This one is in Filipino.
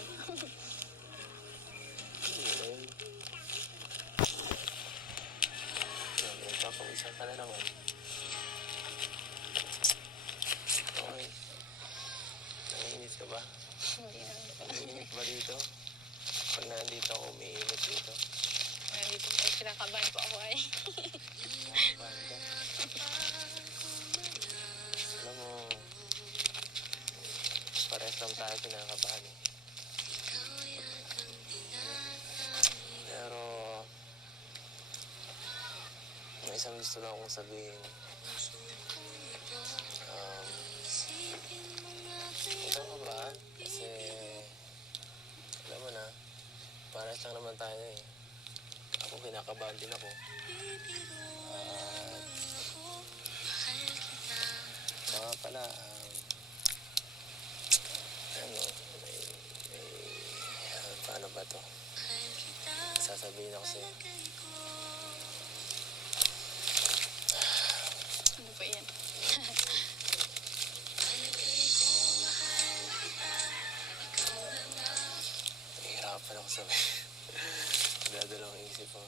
eh. Ayun. Nagpapag-isa ka na naman. Okay. Nanginit ka ba? Hindi naman po. Nanginit ba dito? Pag nandito ako, umiinit dito. Dito po, kinakabahan po ako ay. Nakakabahan ka. Alam mo, parehas lang tayo kinakabahan eh. Pero, may isang gusto lang akong sabihin. Huwag kang kabahan kasi, alam mo na, parehas lang naman tayo eh. Ako kinakabahan din ako. Saka pala, ano, paano ba to? Sasabihin ako sa'yo. Ano po yan? Nahihirapan ako sabihin. Dadalawang isip ko.